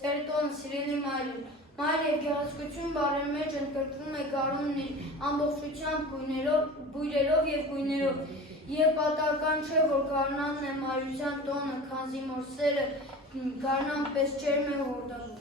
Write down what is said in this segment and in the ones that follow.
ձեր տոնը, սիրելի մայրեր, մայր և գեղեցկություն բառերի մեջ ընդգրկվում է գարունն իր ամբողջությամբ բույրերով և գույներով, և պատահական չէ, որ գարնանն է մայրության տոնը, քանզի որ սերը գարնան պես ջերմ է հորդորում։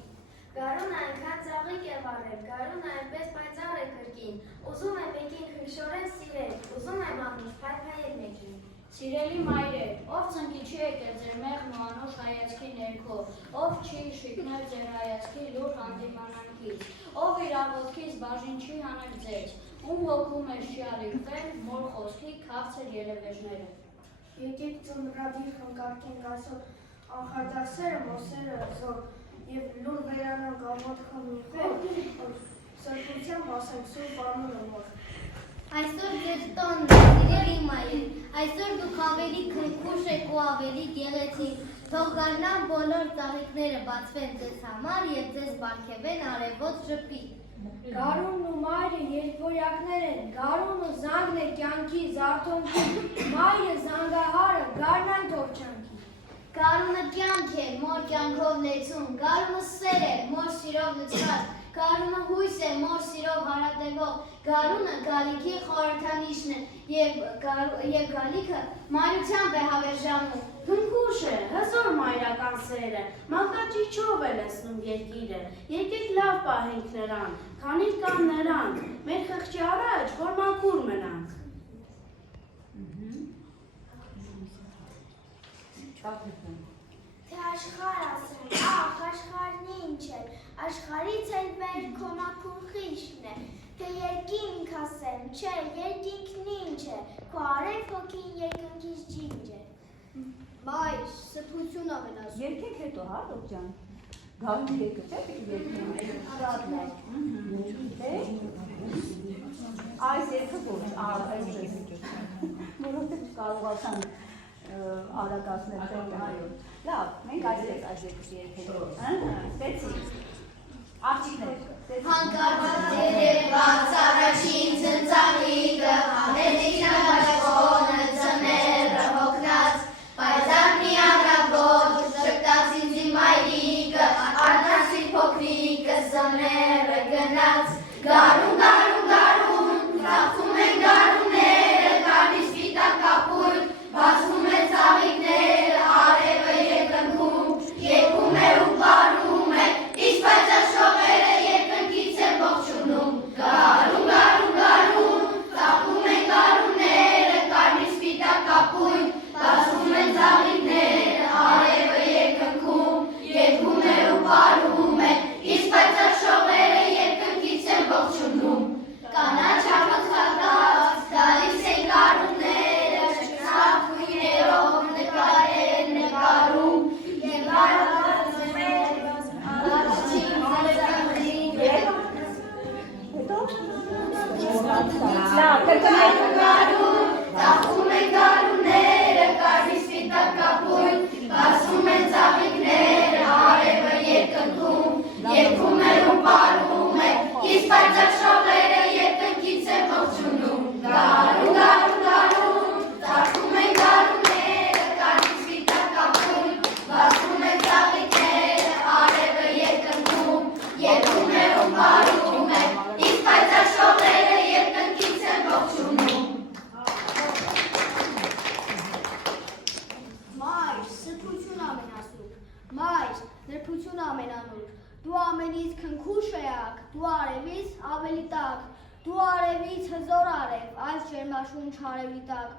Գարունը այնքան ծաղիկ է վառել, գարունը այնպես պայծառ է կրկին, ուզում է մեկին քնքշորեն սիրել, ուզում է մանուշ փայփայել մեկին։ Սիրելի մայրեր, ով ծնկի չի եկել ձեր մեղմ ու անուշ հայացքի ներքո, ով չի շիկնել ձեր հայացքի լուր հանդիմանանքից, ով իր աղոթքից բաժին չի հանել ձեզ, ում հոգում է չի ալիքվել մոր խոսքի քաղցր ելևեժները։ Եկեք ծնրադիր խնկարկենք այսօր անխարդասերը մոսերը զոր և լուր վերանանք աղոթքը միղել, սրբությամբ ասենք սուրբ անունը մոր։ Այսօր ձեր տոնն է, սիրելի մայր, այսօր դուք ավելի քնքուշ եք ու ավելի գեղեցիկ, թող գարնան բոլոր ծաղիկները բացվեն ձեզ համար և ձեզ բարգևեն արևոտ ժպիտ։ Գարունն ու մայրը երկվորյակներ են, գարունը զանգն է կյանքի զարթոնքի, մայրը զանգահարը գարնան թողչանքի։ Գարունը կյանք է, մոր կյանքով լեցուն, գարունը սեր է, մոր սիրով լցված, գարունը հույս է, մոր սիրով հարատևող, գարունը գալիքի խորհրդանիշն է և գալիքը մայրությամբ է հավերժանում։ Քնքուշ է, հզոր մայրական սերը, մաղթաճիճով է լցնում երկիրը, եկեք լավ պահենք նրան, քանի կան նրանք, մեր խղճի առաջ, որ մաքուր մնանք։ Թե աշխարհ ասեմ, ախ, աշխարհն ինչ է, աշխարհից էլ վեր քո մաքուր խիչն է, թե երկինք ասեմ, չէ, երկինքն ինչ է, քո արև հոգին երկնքից ջինջ է։ Մայր, սրբություն ամենազոր։ Երկեք հետո, հա, դոկջան, գալու երկը, չէ, այս երկը ոչ, որովհետև չկարողացան արագացնել հայոց։ Լավ, մենք այս երկը ստեցինք, աղջիկներ, Հանկարծ երևաց առաջին ծնծաղիկը, հանեցին առաջխոնը ծները հոգնած, պայծառ մի առավոտ շպտաց ինձ իմ մայրիկը, արթնացրի փոքրիկը զմները գնաց, գարուն, գարուն, գարուն, ծաղկում են գարունները, կարմիր սպիտակ կապույտ, բացվում են ծաղիկները, արևը երկնքում, երգում է ու պարում է, իսկ պայծառ շողերը երկնքից են ողջունում, գարուն, գարուն, գարուն, ծաղկում են գարունները, կարմիր սպիտակ կապույտ, բացվում են ծաղիկները, արևը երկնքում, երգում է ու պարում է, իսկ պայծառ շողերը երկնքից են ողջունում, կանաչ հավաքած, գալիս են գարունները, չքսավ գույներով նկարեր նկարում, և հարվածում են առաջին ծաղիկին, ծաղկում են գարունները, կարմիր սպիտակ կապույտ, բացվում են ծաղիկները, արևը երկնքում, երգում է ու պարում է, իսկ պայծառ շողերը երկնքից են ողջունում, գարուն, գարուն, գարուն, ծաղկում են գարունները, կարմիր սպիտակ կապույտ, բացվում են ծաղիկները, արևը երկնքում, երգում է ու պարում է, իսկ պայծառ շողերը երկնքից են ողջունում։ Մայր, սրբություն ամենասուրբ, մայր, նրբություն ամենանուր, դու ամենից քնքուշ էակ, դու արևից ավելի տակ, դու արևից հզոր արև, այս ջերմաշունչ արևի տակ,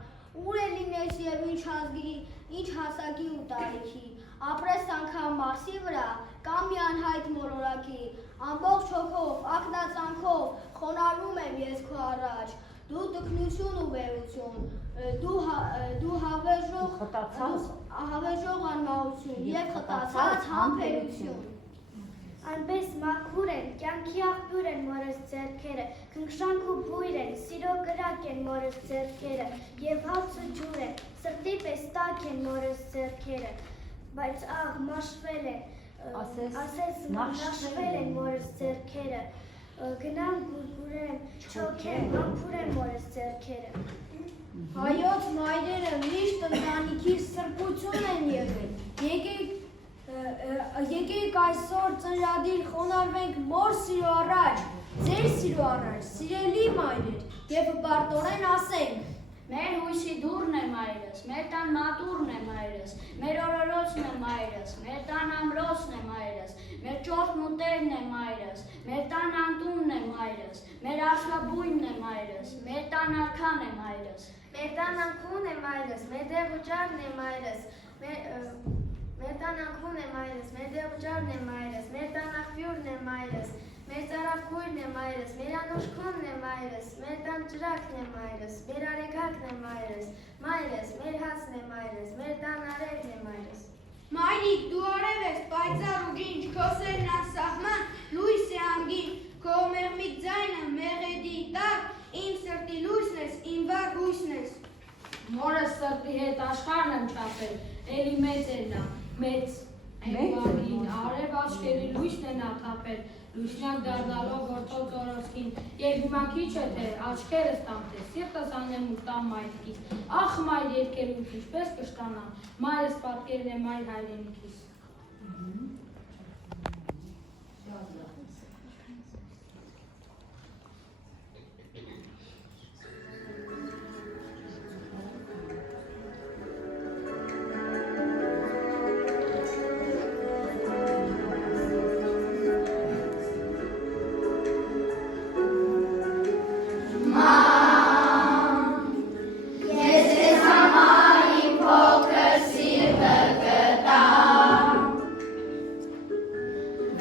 ուր է լինես և ինչ ազգի, ինչ հասակի ու տարիքի, ապրես անգամ Մարսի վրա, կամ մի անհայտ մոլորակի, ամբողջ հոգով, ակնածանքով, խոնարհում եմ ես քո առաջ, դու տկնություն ու վեհություն, դու հավերժող անմահություն և խտացած համբերություն։ Այնպես մաքուր են, կյանքի աղբյուր են մորս ձեռքերը, քնքշանք ու բույր են, սիրո կրակ են մորս ձեռքերը, և հաց ու ջուր են, սրտի պես տաք են մորս ձեռքերը, բայց աղ, մաշվել են, ասես մաշվել են մորս ձեռքերը, գնամ գուրգուրեմ, չոքեմ, համբուրեմ մորս ձեռքերը։ Հայոց մայրերը միշտ ընտանիքի սրբություն են եղել, եկեք Եկեք այսօր ծնրադիր խոնարհվենք մոր սիրո առաջ, ձեր սիրո առաջ, սիրելի մայրեր, եւ պարտորեն ասենք. Մեր հույսի դուրն է մայրս, մեր տան մատուրն է մայրս, մեր օրորոցն է մայրս, մեր տան ամրոցն է մայրս, մեր ճորտն ու տերն է մայրս, մեր տան անտունն է մայրս, մեր արշլաբույնն է մայրս, մեր տան արքան է մայրս, մեր տան անքուն է մայրս, մեր դեղուճարն է մայրս, մեր տան անքուն է մայրս, մեր դեղուճարն է մայրս, մեր տան աղբյուրն է մայրս, մեր ծարավքույրն է մայրս, մեր անուշքունն է մայրս, մեր տան ճրակն է մայրս, մեր արեգակն է մայրս, մեր հացն է մայրս, մեր տան արևն է մայրս։ Մայրիկ, դու արև ես, պայծառ ու գինչ, քո սերն անսահման, լույս է անգին, քո մեղմիկ ձայնը մեղեդի տակ, իմ սրտի լույսն ես, իմ վառ հույսն ես։ մորս սրտի հետ աշխարհն եմ չափել, էլի մեծ է նա, մեծ Էվագին, արև աչքերի լույսն է նա թափել, լույսնակ դարձալով գործոց օրոսքին, և հիմա քիչ է թե աչքերս տամ թե, սիրտս անեմ ու տամ մայրիկիս, ախ մայր երկերուց ինչպես կշտանամ, մայրս պատկերն է մայր հայրենիքիս։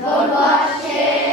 Որ վաշել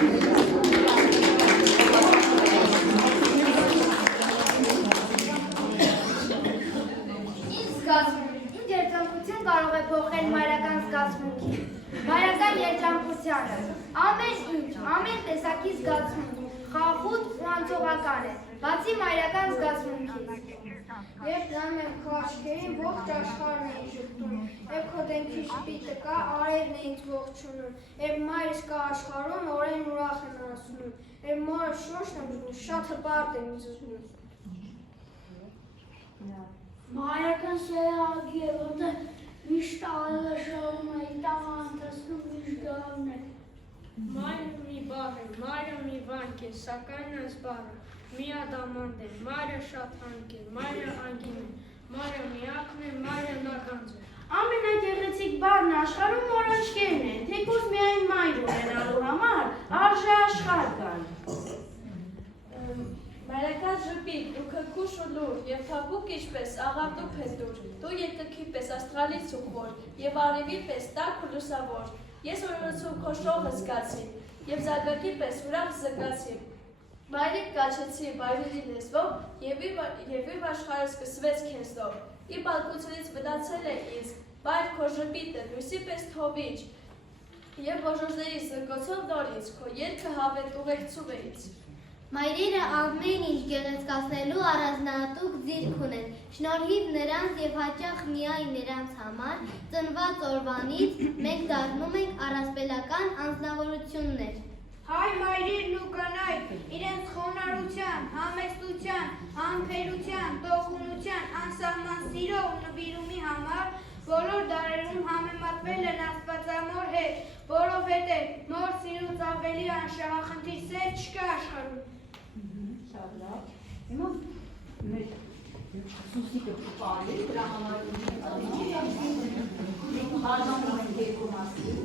Իմ երջանկություն կարող է փոխել մայրական զգացմունքի, մայրական երջանկությանը, ամեն ինչ, ամեն տեսակի զգացմունք, խախուտ ու անցողական է, բացի մայրական զգացմունքից։ Երբ նայում եմ քո աչքերին, ողջ աշխարհն է ինձ շփոթում, երբ քո դեմքի շպիտը կա, արևն է ինձ ողջունում, երբ մայրս կա աշխարհում, օրեն ուրախ եմ ասում, երբ մորը շունչն եմ զգում, շատ հպարտ եմ ինձ զգում։ Մայրական սերագի է, որտեղ միշտ ալը շարում է, տաղը անտասնում միշտ գավն է։ Մայրը մի բառ է, մայրը մի վանք է, սակայն այս բառը մի ադամանդ է, մայրը շատ հանք է, մայրը անգին է, մայրը միակն է, մայրը նականձ է։ Ամենագեղեցիկ բառն աշխարհում մոր աչքերն են, թեկուզ միայն մայր ունենալու համար արժե աշխարհ կան։ Մայրական ժպիտ, դու քրքուշ ու լուր, և թափուկ ինչպես աղավդու փետուր, դու երկնքի պես աստղալից ու խոր, և արևի պես տաք ու լուսավոր, ես օրորոցում քո շողը զգացի, և զարգակի պես ուրախ զգացի, մայրիկ կաչեցի բայրերի լեզվով, և իմ աշխարհը սկսվեց քեզնով, իմ բալկությունից մնացել է ինձ, մայր քո ժպիտը, լույսի պես թովիչ, և ողորժների զրկոցով նորից, քո երգը հավետ ուղեկցում է ինձ։ Մայրերը ամեն ինչ գեղեցկացնելու առանձնահատուկ ձիրք ունեն, շնորհիվ նրանց և հաճախ միայն նրանց համար ծնված օրվանից մենք դառնում ենք առասպելական անձնավորություններ։ Հայ մայրերն ու կանայք, իրենց խոնարհության, համեստության, համբերության, տոկունության, անսահման սիրո ու նվիրումի համար բոլոր դարերում համեմատվել են Աստվածամոր հետ, որովհետև մոր սիրուց ավելի անշահախնդիր սեր չկա աշխարհում։ Շատ լավ։ Հիմա մեր Սուսիկը պարի, դրա համար բաժանում ենք երկու մասի։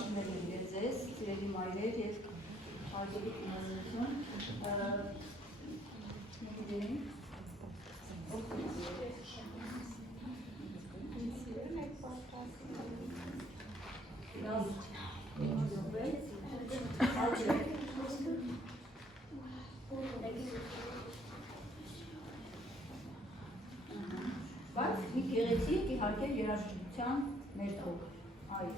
Բարձրներ լինի ձեզ, սիրելի մայրեր և հարգելի տնօրինություն, բայց մի գեղեցիկ իհարկե երաժշտության ներդրող այլ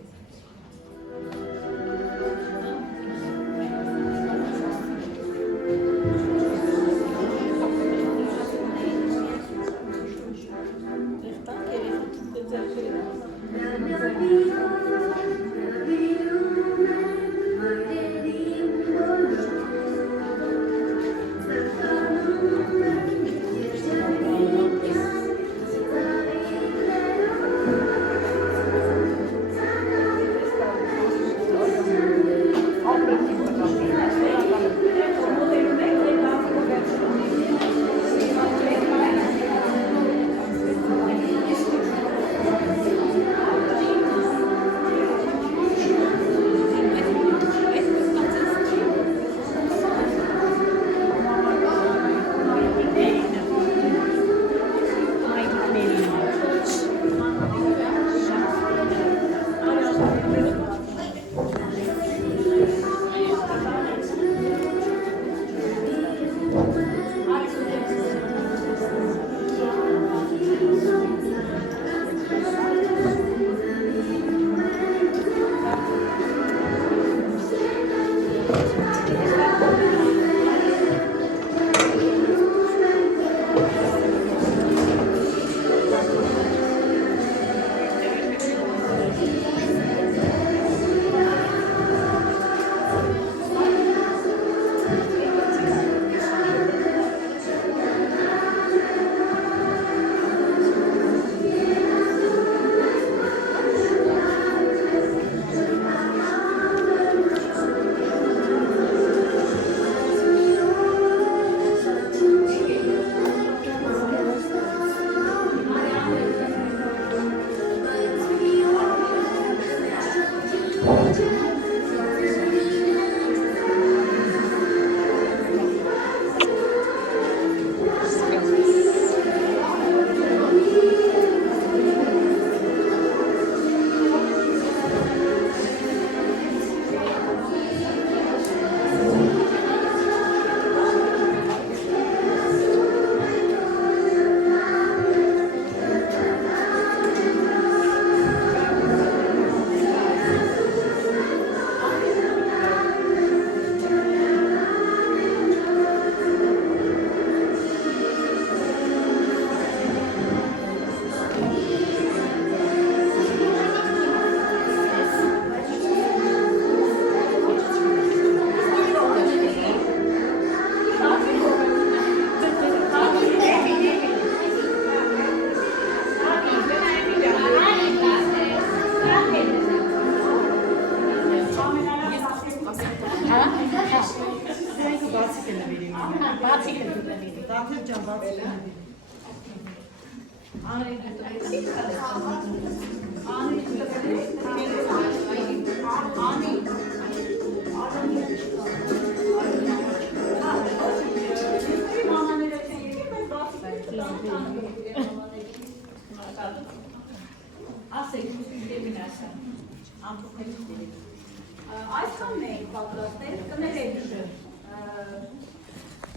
Այսքանն էինք պատրաստել, կներեք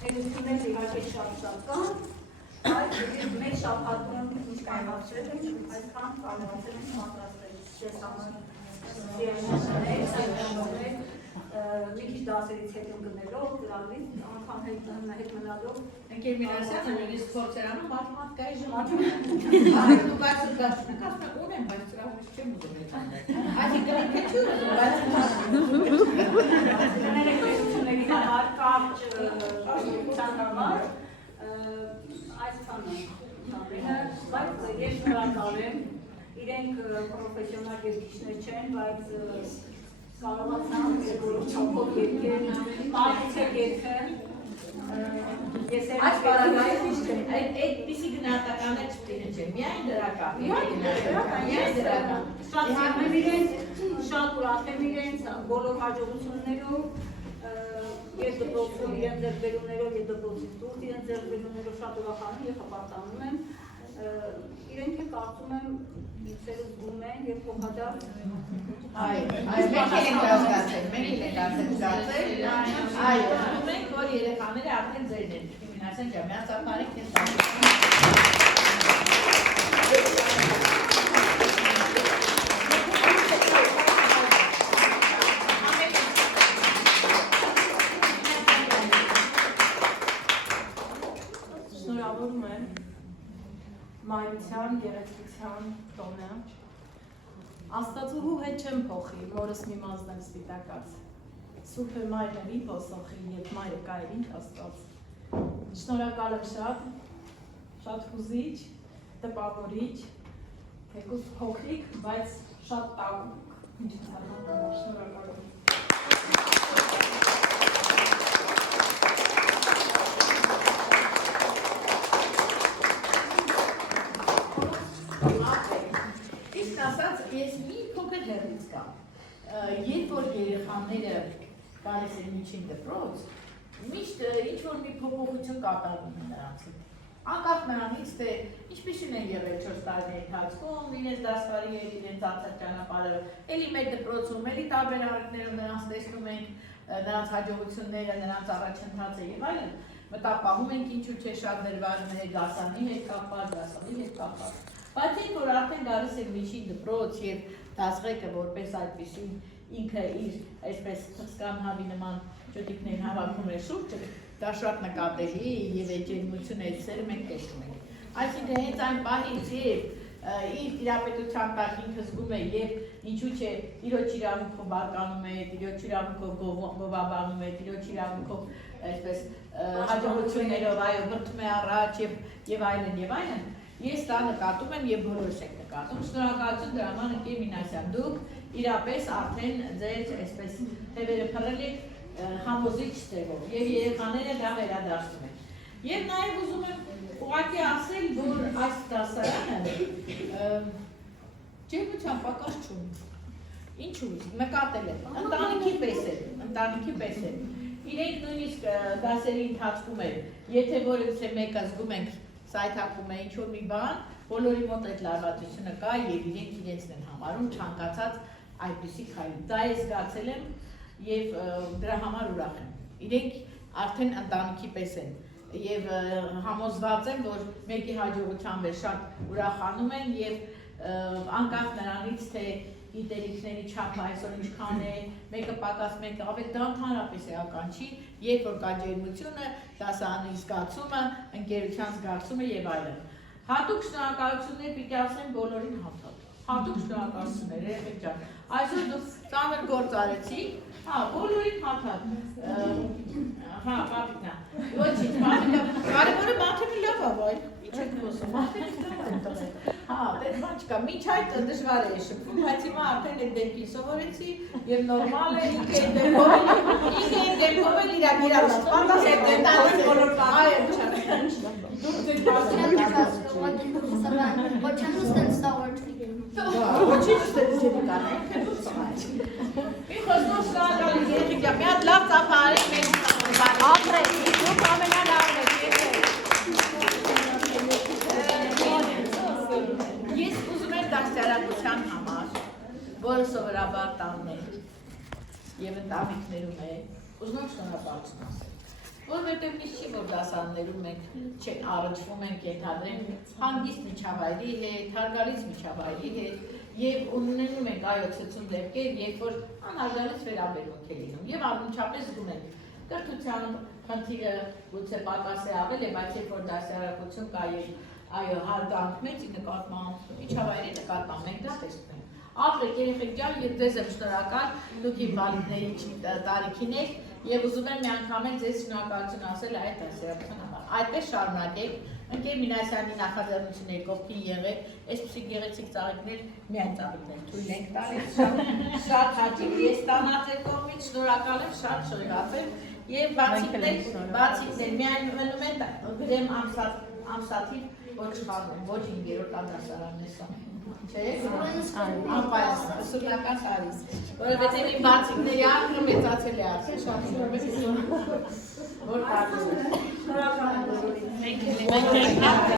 հերություններ իհարկե շատ կան, բայց մեկ շաբաթում ինչ կարողացրել ենք, այսքան կարողացել ենք պատրաստել ձեզ համար սիրաշնորհներ, մի քիչ դասերից հետ ընկնելով, ծրագրից, անգամ հետ մնալով Ընկեր Մինասյանը նույնիսկ փորձերանում մաթեմատիկայի ժամանակ դու բարձր դասում կասում ունեմ, բայց ծրագրից չեմ ուզում եթանել։ Այսինքն ինքը չի ուզում, բայց կներեք հերությունների համար, կարճ համար, այսքան է, բայց ես շնորհակալ եմ, իրենք պրոֆեսիոնալ երգիչներ չեն, բայց կարողացան որոշ չափով երգել, մայրիցեք երգը, այս պարագայում միշտ է, այդպիսի գնահատականներ չպիտի հնչեն, միայն դրական, միայն դրական, շատ սիրում եմ իրենց, Շատ ուրախ եմ իրենց բոլոր հաջողություններով ես դպրոցում իրենց ձեռքբերումներով եւ դպրոցից դուրս իրենց ձեռքբերումներով շատ ուրախանում եւ հպարտանում եմ իրենք էլ կարծում եմ ինքսերը զգում են եւ փոխադարձ մենք ենք զգացել այո զգում ենք որ երեխաները արդեն ձերն են դիմացան ջամիա ծափարեք ես Շնորհավորում եմ մայրության, գեղեցկության տոնը։ Աստծուհու հետ չեմ փոխի, մորս մի մազն սպիտակած։ Սուրբ է մայրը մի փոսոխի, երբ մայրը կա է ինչ Աստված։ Շնորհակալ եմ շատ հուզիչ, տպավորիչ, թեկուզ փոքրիկ, բայց շատ տաղուկ։ Շնորհակալ եմ։ Ես մի փոքր հեռից կամ, երբ որ երեխաները գալիս են միջին դպրոց, միշտ ինչ-որ մի փոփոխություն կատարվում է նրանցին։ Անկախ նրանից, թե ինչպիսին են եղել 4 տարիների ընթացքում, իրենց դասվարի հետ, իրենց անցած ճանապարհը, էլի մեր դպրոցում, էլի տարբեր առիթներով նրանց տեսնում ենք, նրանց հաջողությունները, նրանց առաջընթացը եւ այլն, մտապահում ենք ինչու՞ չէ շատ դրվագներ, դասանի հետ կապված, Բայց երբ որ արդեն գալիս է միջին դպրոց եւ դասղեկը որպես այդպեսին ինքը իր այսպես թխկան հավի նման ճոճիկներ հավաքում է շուրջը, դա շատ նկատելի եւ այդ ջերմությունը այդ սերը մենք տեսնում ենք։ Այսինքն հենց այն պահից երբ իր տիրապետության տակ ինքը զգում է եւ ինչու՞ չէ իրոջ իրավունքով բարկանում է, իրոջ իրավունքով գովաբանում է, իրոջ իրավունքով այսպես հաջողություններով այո բրդում է առաջ եւ այլն Ես դա նկատում եմ եւ բոլորս ենք նկատում։ Շնորհակալություն դրա համար ընկեր Մինասյան, դուք իրապես արդեն ձեր այսպես թևերը փռել եք համոզիչ ձևով եւ երեխաները դա վերադարձնում են։ Եվ նաեւ ուզում եմ ուղղակի ասել, որ այս դասարանը ջերմության պակաս չունի։ Ինչու՞ նկատել եմ, ընտանիքի պես է։ Իրենք նույնիսկ դասերի ընթացքում են, եթե որևէ մեկը զգում ենք Սայթակում է ինչ-որ մի բան, բոլորի մոտ այդ լարվածությունը կա և իրենք իրենցն են համարում չանկացած այդպիսի քայլի։ Դա ես զգացել եմ և դրա համար ուրախ եմ։ Իրենք արդեն ընտանիքի պես են և համոզված եմ, որ մեկի հաջողության վեր շատ ուրախանում են և անկախ նրանից, թե գիտելիքների չափը այսօր ինչքան է, մեկը պակաս, մեկը ավել, դա ընդհանրապես էական չի, երբ որ կա ջերմությունը, դասարանի զգացումը, ընկերության զգացումը եւ այլն։ Հատուկ շնորհակալություններ պիտի ասեմ բոլորին հատած։ Հատուկ շնորհակալություններ, երեխեք ջան։ Այսօր դուք ծանր գործ արեցիք, բոլորին հատած։ Պապիկնա։ Ոչինչ, պապիկնա։ Կարևորը մարդը լավ է, վայ։ Ինչ եք խոսում, մարդը լավ են տվել։ Դες բան չկա, միջ այդ դժվար է շփվում, բայց հիմա արդեն այդ դեպքին սովորեցի եւ նորմալ է ինքը այդ դեպքով էլ իրար սպանդաս է դենտալը բոլոր այո դուք ձեր Ոչինչ ստեղծել կանենք, թե դուք սպանեք։ Մի խոսքով շնորհակալ եմ երեխեք, մի հատ լավ ծափարեք մեզ ապրեք, դուք ամենալավն եք, Ես ուզում եմ դաստիարակության համար, որը սովորաբար տանն է և ընտանիքներում է, ուզում եմ շնորհակալություն ասել, որովհետև միշտ չի, որ դասարաններում մենք առնչվում ենք ենթադրենք հանգիստ միջավայրի հետ, հարգալից միջավայրի հետ և ունենում ենք այո ցցում դեպքեր, երբ որ անհարգալից վերաբերմունք է լինում և անմիջապես զգում ենք կրթության խնդիրը գուցե պակաս է ավել է, բայց երբ որ դասիարակություն կա և այո հարգանք մեծ նկատմամբ, միջավայրի նկատմամբ մենք դա տեսնում ենք։ Ապրեք երեխեք ջան, և ձեզ եմ շնորհակալ, դուք իմ վարիդների տարիքին եք և ուզում եմ մի անգամ էլ ձեզ շնորհակալություն ասել այդ դասիարակության համար։ Այդպես շարունակեք, ընկեր Մինասյանի նախաձեռնությունների կողքին եղեք, այսպիսի գեղեցիկ ծաղիկներ, միայն ծաղիկներ թույլ ենք տալիս, շատ հաճելի ես ստանած այդ կողմից, շնորհակալ եմ, շատ շնորհակալ եմ և բացիկներ, միայն մնում են գրեմ ամսաթիվ ոչ խառնում, ոչ 5-րդ դասարանն է սա։ Չէ՞, անպայման, ուսումնական տարիս, որովհետև իմ բացիկների արկը մեծացել է արդեն, շատ որ կարդում է։ Շնորհակալ եմ բոլորին։